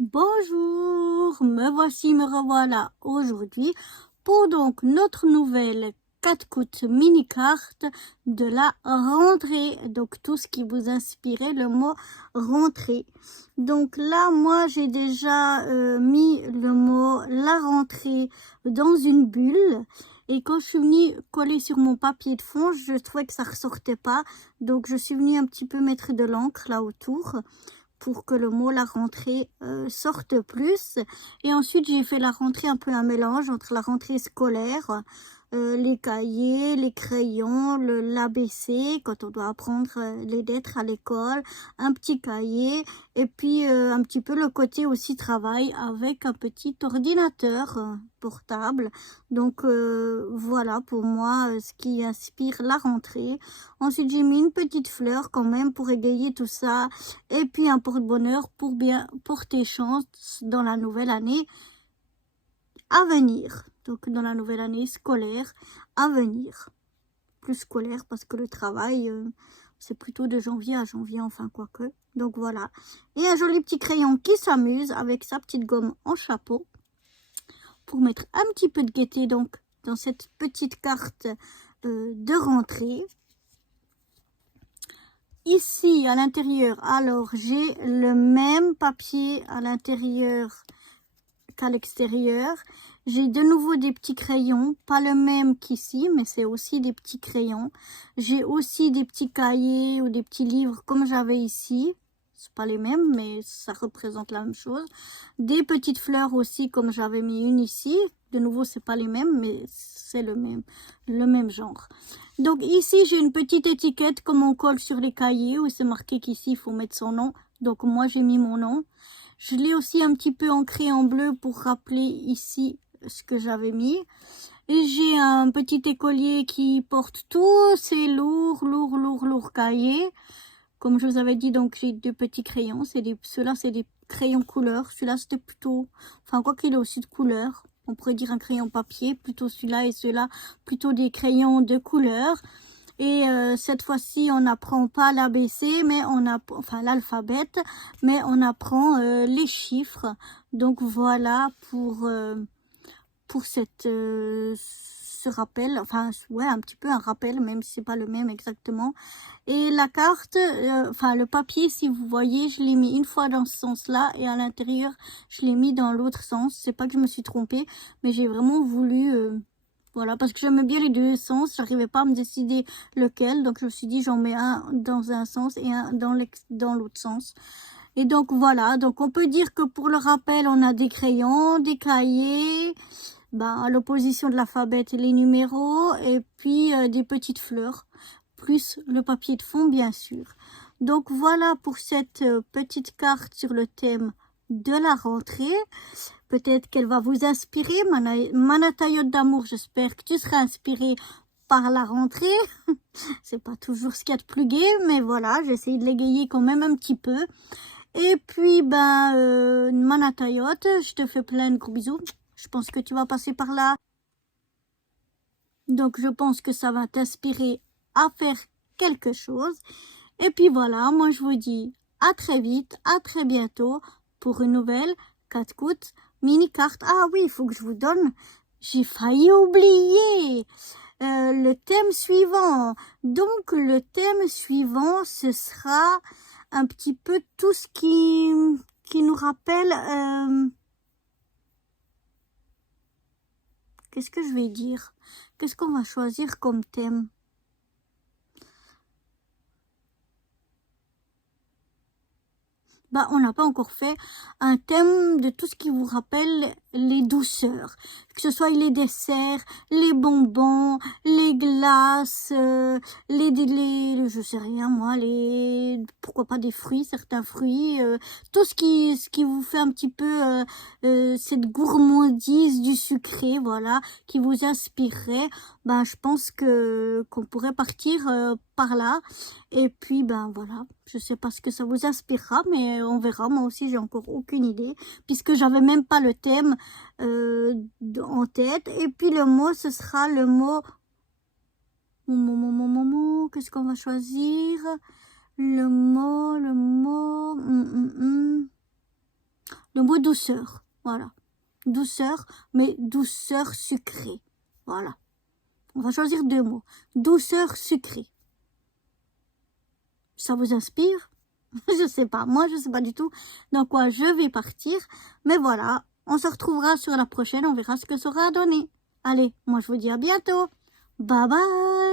Bonjour, me voici, me revoilà aujourd'hui pour donc notre nouvelle 4 coups mini carte de la rentrée. Donc tout ce qui vous inspirait le mot rentrée. Donc là, moi j'ai déjà mis le mot la rentrée dans une bulle. Et quand je suis venue coller sur mon papier de fond, je trouvais que ça ressortait pas. Donc je suis venue un petit peu mettre de l'encre là autour pour que le mot la rentrée sorte plus. Et ensuite, j'ai fait la rentrée un peu un mélange entre la rentrée scolaire, les cahiers, les crayons, l'ABC, quand on doit apprendre les lettres à l'école, un petit cahier, et puis un petit peu le côté aussi travail avec un petit ordinateur portable. Donc voilà pour moi ce qui inspire la rentrée. Ensuite, j'ai mis une petite fleur quand même pour égayer tout ça. Et puis un porte-bonheur pour bien porter chance dans la nouvelle année à venir. Donc dans la nouvelle année scolaire à venir. Plus scolaire parce que le travail, c'est plutôt de janvier à janvier, enfin quoique. Donc voilà. Et un joli petit crayon qui s'amuse avec sa petite gomme en chapeau. Pour mettre un petit peu de gaieté donc dans cette petite carte de rentrée. Ici, à l'intérieur, alors j'ai le même papier à l'intérieur qu'à l'extérieur. J'ai de nouveau des petits crayons, pas le même qu'ici, mais c'est aussi des petits crayons. J'ai aussi des petits cahiers ou des petits livres comme j'avais ici. C'est pas les mêmes, mais ça représente la même chose. Des petites fleurs aussi, comme j'avais mis une ici. De nouveau, c'est pas les mêmes, mais c'est le même genre. Donc ici, j'ai une petite étiquette comme on colle sur les cahiers où c'est marqué qu'ici, il faut mettre son nom. Donc moi, j'ai mis mon nom. Je l'ai aussi un petit peu ancré en bleu pour rappeler ici ce que j'avais mis. Et j'ai un petit écolier qui porte tous ces lourds cahiers. Comme je vous avais dit, donc j'ai deux petits crayons. Ceux-là, c'est des crayons couleur. Celui-là, c'était plutôt... Enfin, quoi qu'il ait aussi de couleur. On pourrait dire un crayon papier. Plutôt celui-là et ceux-là, plutôt des crayons de couleur. Et cette fois-ci, on n'apprend pas l'ABC, mais on apprend, enfin l'alphabet, mais on apprend les chiffres. Donc voilà pour ce rappel, enfin ouais, un petit peu un rappel, même si c'est pas le même exactement. Et la carte, enfin le papier, si vous voyez, je l'ai mis une fois dans ce sens-là et à l'intérieur, je l'ai mis dans l'autre sens. C'est pas que je me suis trompée, mais j'ai vraiment voulu, voilà, parce que j'aimais bien les deux sens, j'arrivais pas à me décider lequel, donc je me suis dit j'en mets un dans un sens et un dans l'autre sens. Et donc voilà, donc on peut dire que pour le rappel, on a des crayons, des cahiers, à l'opposition de l'alphabet et les numéros, et puis des petites fleurs, plus le papier de fond bien sûr. Donc voilà pour cette petite carte sur le thème de la rentrée. Peut-être qu'elle va vous inspirer, Manatayote d'amour, j'espère que tu seras inspiré par la rentrée. C'est pas toujours ce qu'il y a de plus gai, mais voilà, j'essaye de l'égayer quand même un petit peu. Et puis, Manatayote, je te fais plein de gros bisous. Je pense que tu vas passer par là. Donc, je pense que ça va t'inspirer à faire quelque chose. Et puis voilà, moi je vous dis à très vite, à très bientôt pour une nouvelle 4 coups mini carte. Ah oui, il faut que je vous donne, j'ai failli oublier le thème suivant. Donc le thème suivant, ce sera un petit peu tout ce qui nous rappelle... qu'est-ce que je vais dire? Qu'est-ce qu'on va choisir comme thème? On n'a pas encore fait un thème de tout ce qui vous rappelle les douceurs. Que ce soit les desserts, les bonbons, les glaces, je sais rien moi, pourquoi pas des fruits, certains fruits, tout ce qui vous fait un petit peu cette gourmandise du sucré, voilà, qui vous inspirerait. Je pense qu'on pourrait partir par là. Et puis, voilà, je sais pas ce que ça vous inspirera, mais on verra. Moi aussi, j'ai encore aucune idée, puisque j'avais même pas le thème en tête. Et puis, le mot, ce sera le mot... Qu'est-ce qu'on va choisir? Le mot... le mot douceur. Voilà. Douceur, mais douceur sucrée. Voilà. On va choisir 2 mots. Douceur sucrée. Ça vous inspire? Je sais pas. Moi, je sais pas du tout dans quoi je vais partir. Mais voilà. On se retrouvera sur la prochaine. On verra ce que ça aura donné. Allez, moi, je vous dis à bientôt. Bye bye.